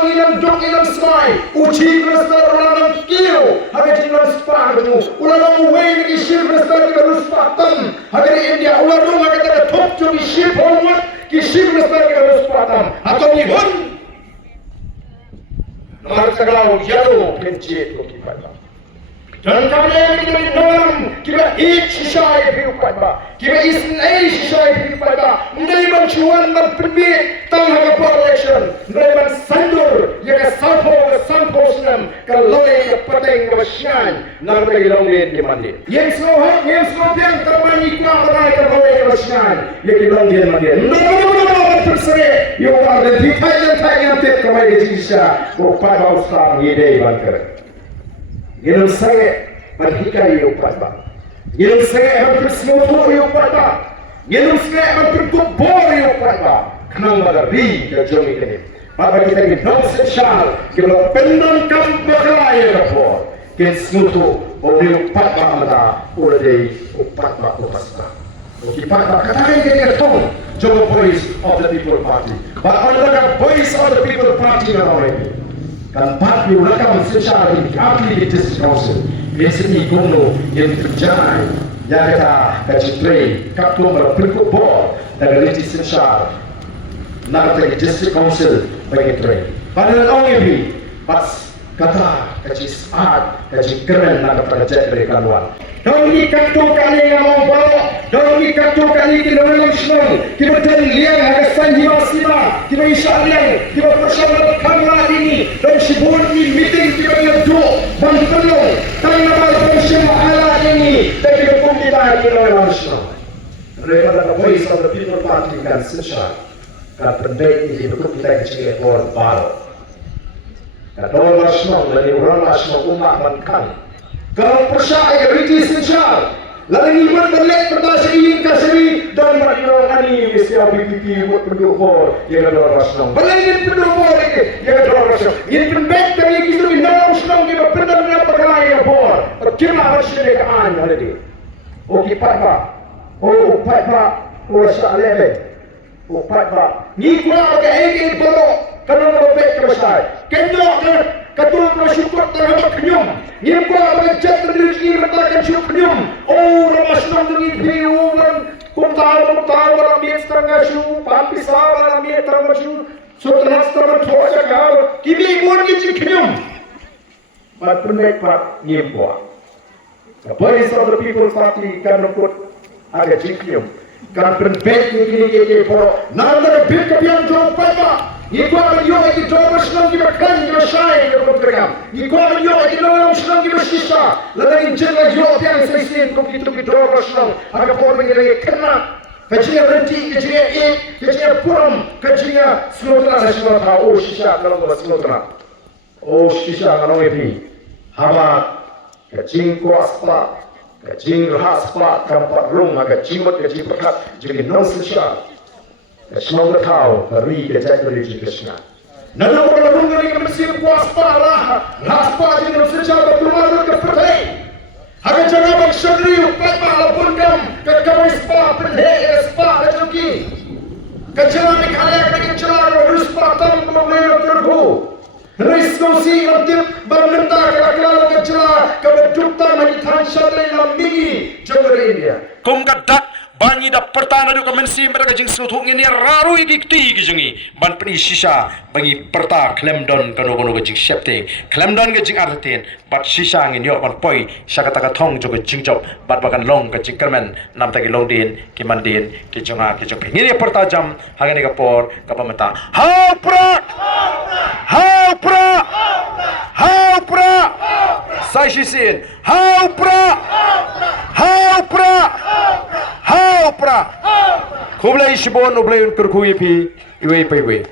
ulang ilang dok ilang smai uji besar ulang kiu haga jingan spanu ulang uwei ni ship besar ki harus patam haga India ulang rumah kata top jo ki ship homework ki ship besar ki harus patam atau ni hun nomor segala jauh pencet ko ki pada dan kami ini dalam kita shisha hidup pada kita isnai shisha hidup pada mulai mencuan dan permit tangga population mulai mensandur ya ke samposnam kalau yang peteng bersyan nanti longin di mandi yang slow yang termani kuat orang terlongin bersyan ya ke longin mandi no tersere you are the detail tet kami di shisha pada ustaz ide bangker Gilum saya berhikari upata. Gilum saya bersemutu upata. Gilum saya berkubur upata. Kenang bagari kejumi ini. Maka kita ini nonsen syal. Kita pendangkan berkelai rapor. Kita semutu oleh upata mata. Oleh upata upasta. Upata katakan kita tong. Jogo voice of the people party. But under the voice of the people party already. Kan parti ulakam secara apli di district council biasanya kuno yang terjadi yang kata kacipre kaptung berpikir bor dan legislature nanti district council bagi train pada orang ini pas kata kacis art kacis keren nak project mereka luar dong ni kaptung kali yang mau bawa dong ni kaptung kali kita dalam senang kita terlihat harga sanji masima kita insyaallah kita bersama kamera ini dan sebut ni meeting kita yang dua bantuan tangan bersama ala ini dan kita pun kita dalam senang mereka adalah voice of the people party kan sesat kan penting ini betul kita kecil orang baru kan orang senang dari orang senang umat mankan kalau percaya riti sensal lalu iman berlek berdasar ingin kasih dan mereka ini mesti PPP buat pendukung yang ada orang senang berlek pendukung ini yang ada orang senang yang penbek dari kita ini orang senang kita pendukung perkara yang bor bagaimana harus dilakukan hal ini okey pak upat pak urus alebe upat pak ni kuat ke ini bolok kalau lebih kebesar kendok ketua bersyukur terhadap kenyum yang kuat berjat berdiri meratakan syukur kenyum orang senang dengan biu dan kumtawa dalam biar setengah syukur pampisah dalam biar terang syukur setelah setengah tua jagal kini buat kecil kenyum mat pendek pak nyempuah the voice of the people party kan put agak kenyum kan pendek ini poro nada bit kepian jauh pak Igual yo que todos não que bacana que sai do programa. Igual yo que não não que shisha. Lá em cima yo pian sei com que todos não. Aga forma que kena. Kecil renti, kecil puram, kecil slotra nasional. Oh shisha kalau buat slotra. Oh shisha kalau ini. Hama kecil kuaspa, kecil haspa tempat rumah kecil pekat jadi non shisha. Semua tahu hari kita jadi Krishna. Nada orang orang yang mesti puaspa raspa jadi secara berumah kepercayaan. Harga jangan bersyukur upat maupun kekawin spa pendek spa lagi. Kejalan kalian dengan cara harus patang melalui tergu. Risikosi untuk bermentar kalau kejalan kebetulan menjadi syariah mini jauh India. Kumkadak banyi da pertana du kamensi mereka jing sutuk ini raru ikti gijengi ban peni sisa bangi perta klemdon kano jing septe klemdon ke jing arten bat sisa ngin yo ban poi sakata ka thong jogo jing job bat bakan long ke jing kermen nam tagi long din ki mandin ki jonga ki jong ngini perta jam hagani ka por ka pamata ha pra sai sisin ha pra Kublai shibon ublai un kurkuyi pi iwe.